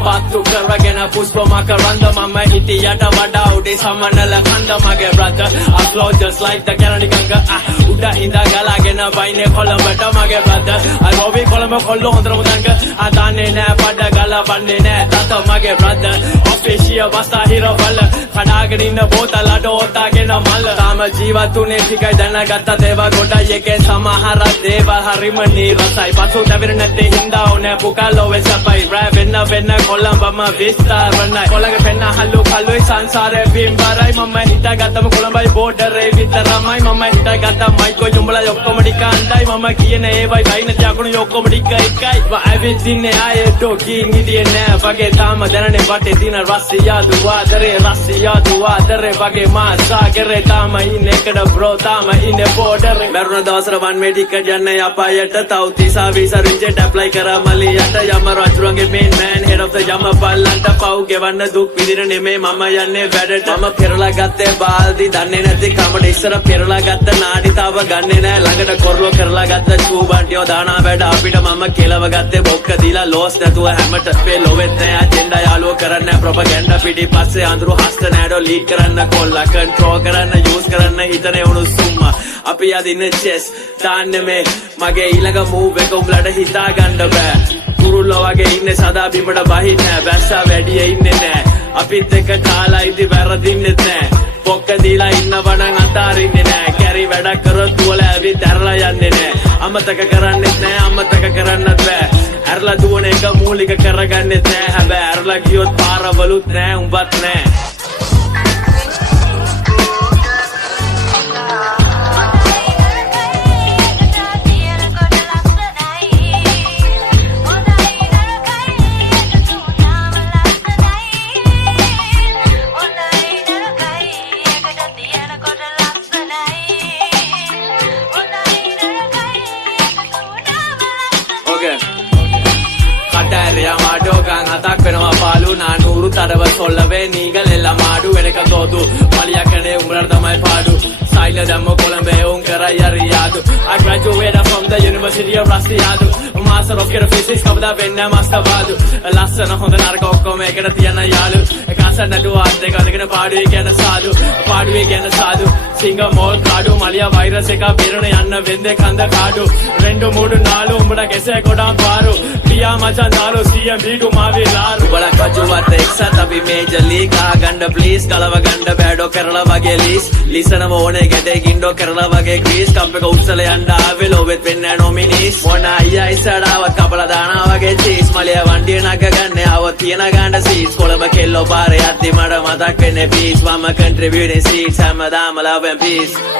Patu කරගෙන පුස්පම කරන්ද මම හිටියට වඩා උඩේ සමනල කන්ද මගේ brother I flow just like the Kennedy ගඟ උඩ ඉඳ ගලාගෙන බයිනේ කොළඹට මගේ brother I robi කොළඹ කොල්ල හොඳම දඟ අදාන්නේ නෑ පඩ ගලවන්නේ නෑ තත මගේ brother official බස්තා හිරෝ බල කඩාගෙන ඉන්න බෝතල ඩෝතාගෙන මල්ල තාම ජීවතුනේ ටිකයි දැනගත්ත දේවල් ගොඩයි එකේ සමහර දේවල් හරිම නීරසයි පසු දැවෙන්නේ නැත්තේ හින්දා ඕනේ පුකල්ලෝ වෙසපයි rap වෙන්න කොළඹම විස්තරණයි කොළඟ පෙන්න හල්ලු කල්ලුයි සංසාරේ බිම්බරයි මම හිතාගත්තම කොළඹයි බෝඩරේ විතරමයි මම හිතාගත්ත මයිකෝ ජුම්බලා ඔක්කොම ටික අන්දයි මම කියන ඒවයි වයින් තියකුණු ඔක්කොම ටික එකයි ඇවිදින්නේ ආයේ ඩොගින් ඉදියේ නෑ වගේ තාම දැනනේ වටේ දින රස්සියා දුවාදරේ වගේ මා සාගරේ තාම ඉන්නේ එකට බ්‍රෝ තාම ඉන්නේ බෝඩරේ මරුණ දවසර වන් මේ ටික යන්නේ අපායට තවතිසා වීසා රිජෙට් ඇප්ලයි කරා මලියට යම රජුරන්ගේ මේන් මෑන් හෙඩ් ඔෆ් ද යම බල්ලන්ට පව් ගෙවන්න දුක් විඳින නෙමේ මම යන්නේ වැඩට මම පෙරලා ගත්තේ බාල්දි දන්නේ නැති කමඩ ඉස්සර පෙරලා ගත්ත නාඩි තාව ගන්නේ නෑ ළඟට කොරලෝ කරලා ගත්ත චූබන්ටියෝ දානා වැඩ අපිට මම කෙලව ගත්තේ බොක්ක දීලා ලෝස් නැතුව හැමට පේ ලොවෙත් නෑ අජෙන්ඩා යාළුවෝ කරන්නේ ප්‍රොපගැන්ඩා පිටිපස්සේ අඳුරු හස්ත නෑඩෝ ලීඩ් කරන්න කොල්ලා කන්ට්‍රෝල් කරන්න යූස් කරන්න හිතනේ උණු සුම්මා අපි යදින්නේ චෙස් දාන්නේ මේ මගේ ඊළඟ මූව් එක උඹලට හිතා ගන්න බෑ කුරුල්ලෝ වගේ ඉන්නේ සදා බිමට බහින්නේ නෑ වැස්සා වැඩිය ඉන්නේ නෑ අපිත් එක්ක කාලා ඉදි වැරදින්නෙත් නෑ පොක්ක දීලා ඉන්නවනම් අතාරින්නේ නෑ කැරි වැඩක් කරොත් දුවල ඇවිත් ඇරලා යන්නේ නෑ අමතක කරන්නෙත් නෑ අමතක කරන්නත් බෑ ඇරලා දුවන එක මූලික කරගන්නෙත් නෑ හැබැයි ඇරලා ගියොත් පාරවලුත් නෑ උඹත් නෑ අතක් වෙනවා පාලු නානూరు තරව සොල්ලවේ නීගලෙල්ල මාඩු වෙනක තෝතු මලියකනේ උඹලට තමයි පාඩු සයිල දැම්ම කොළඹේ උන් කරයි අරියාදු I graduated from the University of Rasiadu Master of Physics කවදා වෙන්නේ මස්තවාදු ලස්සන හොඳ නරක ඔක්කොම එකට තියන යාළු එකස නඩුව අත් දෙක අදගෙන පාඩුවේ කියන සාදු සිංග මෝල් කාඩු මලියා වෛරස් එක බිරණ යන්න වෙන්දේ කඳ කාඩු రెండు మూడు నాలుగు උඹට කෙසේ කොඩම් පාරු පියා මචන් දාලෝ සිය බීඩු මාවේ ලාරු බල කජුවත් එක්සත් අපි මේජර් ලීග් ආගන්න ප්ලීස් කලව ගන්න බෑඩෝ කරලා වගේ ලිසනම ඕනේ ගැටේ ගින්ඩෝ කරලා වගේ ක්‍රීස් කම්ප් එක උත්සල යන්න ආවේ ලොවෙත් වෙන්නේ නොමිනීස් මොන අයියා ඉස්සරාවත් කපලා දානවා වගේ චීස් මලියා වණ්ඩිය නග ගන්න ආව තියන ගන්න සීට්ස් කොළඹ කෙල්ලෝ පාරේ යද්දි මට මතක් වෙන්නේ පීස් මම කන්ට්‍රිබියුටින් සීට්ස් හැමදාම love and peace